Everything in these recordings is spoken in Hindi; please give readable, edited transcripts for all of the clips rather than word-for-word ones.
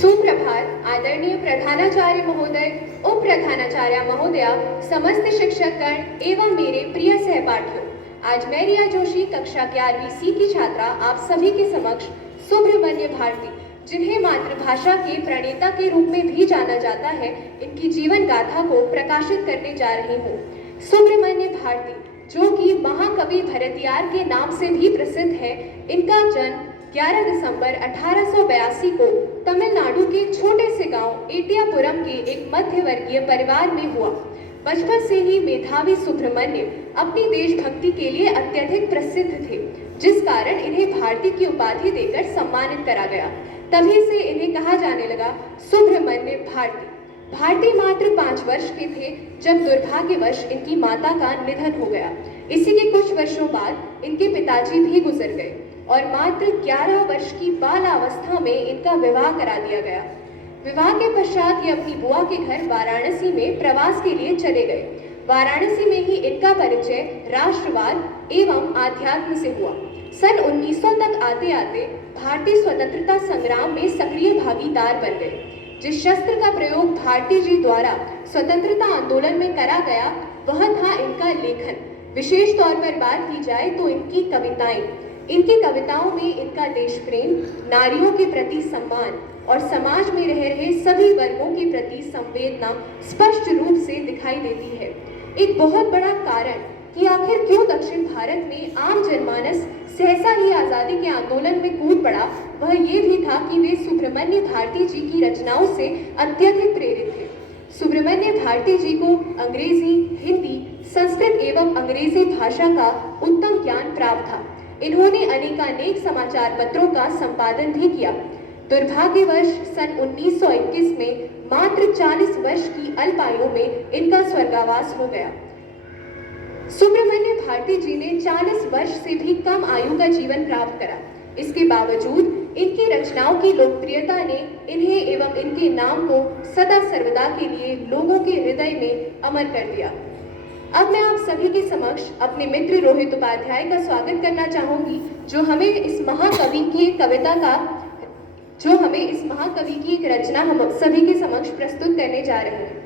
सुप्रभात आदरणीय प्रधानाचार्य महोदय, उप प्रधानाचार्य महोदया, समस्त शिक्षकगण एवं मेरे प्रिय सहपाठियों। आज मैं रिया जोशी कक्षा 11वीं सी की छात्रा आप सभी के समक्ष सुब्रमण्य भारती, जिन्हें मातृभाषा के प्रणेता के रूप में भी जाना जाता है, इनकी जीवन गाथा को प्रकाशित करने जा रही हूँ। सुब्रमण्य भारती, जो कि महाकवि भरतियार के नाम से भी प्रसिद्ध है, इनका जन्म 11 दिसंबर 1882 को तमिलनाडु के छोटे से गांव एटियापुरम के एक मध्य वर्गीय परिवार में हुआ। बचपन से ही मेधावी सुब्रमण्य अपनी देशभक्ति के लिए अत्यधिक प्रसिद्ध थे, जिस कारण इन्हें भारती की उपाधि देकर सम्मानित करा गया। तभी से इन्हें कहा जाने लगा सुब्रमण्य भारती। भारती मात्र 5 वर्ष के थे जब दुर्भाग्यवश इनकी माता का निधन हो गया। इसी के कुछ वर्षों बाद इनके पिताजी भी गुजर गए और मात्र 11 वर्ष की बालावस्था में इनका विवाह करा दिया गया। विवाह के पश्चात ये अपनी बुआ के घर वाराणसी में प्रवास के लिए चले गए। वाराणसी में ही इनका परिचय राष्ट्रवाद एवं आध्यात्म से हुआ। सन 1900 तक आते आते भारतीय स्वतंत्रता संग्राम में सक्रिय भागीदार बन गए। जिस शस्त्र का प्रयोग भारती जी द्वारा स्वतंत्रता आंदोलन में करा गया, वह था इनका लेखन। विशेष तौर पर बात की जाए तो इनकी कविताएं। इनकी कविताओं में इनका देश प्रेम, नारियों के प्रति सम्मान और समाज में रह रहे सभी वर्गों के प्रति संवेदना स्पष्ट रूप से दिखाई देती है। एक बहुत बड़ा कारण कि आखिर क्यों दक्षिण भारत में आम जनमानस सहसा ही आजादी के आंदोलन में कूद पड़ा, वह ये भी था कि वे सुब्रमण्य भारती जी की रचनाओं से अत्यधिक प्रेरित थे। सुब्रमण्य भारती जी को अंग्रेजी, हिंदी, संस्कृत एवं अंग्रेजी भाषा का उत्तम ज्ञान प्राप्त था। इन्होंने अनेकानेक समाचार पत्रों का संपादन भी किया। दुर्भाग्यवश सन 1921 में मात्र 40 वर्ष की अल्पायु में इनका स्वर्गवास हो गया। सुब्रमण्य भारती जी ने 40 वर्ष से भी कम आयु का जीवन प्राप्त करा। इसके बावजूद इनकी रचनाओं की लोकप्रियता ने इन्हें एवं इनके नाम को सदा सर्वदा के लिए लोगों के हृदय में अमर कर दिया। अब मैं आप सभी के समक्ष अपने मित्र रोहित उपाध्याय का स्वागत करना चाहूंगी, जो हमें इस महाकवि की एक रचना हम सभी के समक्ष प्रस्तुत करने जा रहे हैं।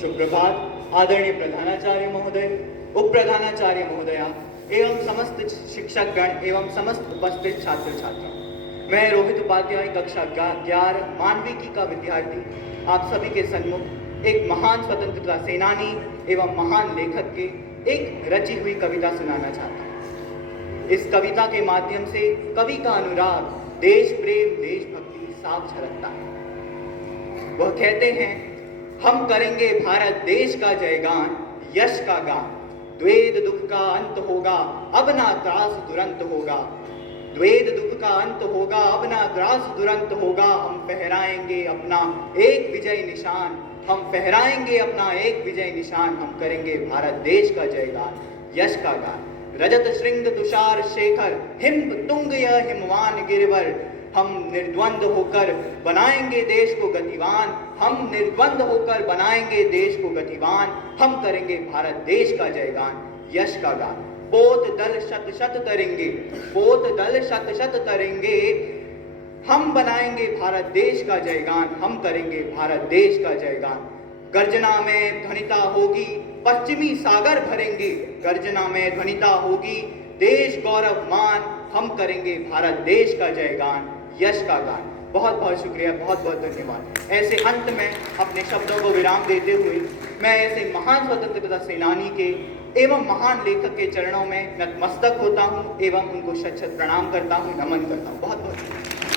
शुभ प्रभात आदरणीय प्रधानाचार्य महोदय, उप प्रधानाचार्य महोदया एवं समस्त शिक्षकगण एवं समस्त उपस्थित छात्र छात्रा। मैं रोहित उपाध्याय कक्षा 11 मानविकी का विद्यार्थी आप सभी के सन्मुख एक महान स्वतंत्रता सेनानी एवं महान लेखक के एक रची हुई कविता सुनाना चाहता हूँ। इस कविता के माध्यम से कवि का अनुराग, देश प्रेम, देशभक्ति साफ झलकता है। वह कहते हैं, हम करेंगे भारत देश का जयगान, यश का गान। द्वेद दुख का अंत होगा, अब ना त्रास दुरंत होगा। द्वेद दुख का अंत होगा, अब ना त्रास दुरंत होगा। हम फहराएंगे अपना एक विजय निशान, हम फहराएंगे अपना एक विजय निशान। हम करेंगे भारत देश का जयगान, यश का गान। रजत श्रृंग तुषार शेखर, हिम तुंग यह हिमवान गिरिवर। हम निर्द्वंद होकर बनाएंगे देश को गतिवान, हम निर्द्वंद होकर बनाएंगे देश को गतिवान। हम करेंगे भारत देश का जयगान, यश का गान। पोत दल शत शत तरेंगे, पोत दल शत शत तरेंगे। हम बनाएंगे भारत देश का जयगान, हम करेंगे भारत देश का जयगान। गर्जना में ध्वनिता होगी, पश्चिमी सागर भरेंगे। गर्जना में ध्वनिता होगी, देश गौरव मान। हम करेंगे भारत देश का जयगान, यश का गान। बहुत बहुत शुक्रिया, बहुत बहुत धन्यवाद। ऐसे अंत में अपने शब्दों को विराम देते हुए मैं ऐसे महान स्वतंत्रता सेनानी के एवं महान लेखक के चरणों में नतमस्तक होता हूँ एवं उनको शत शत प्रणाम करता हूँ, नमन करता हूँ। बहुत बहुत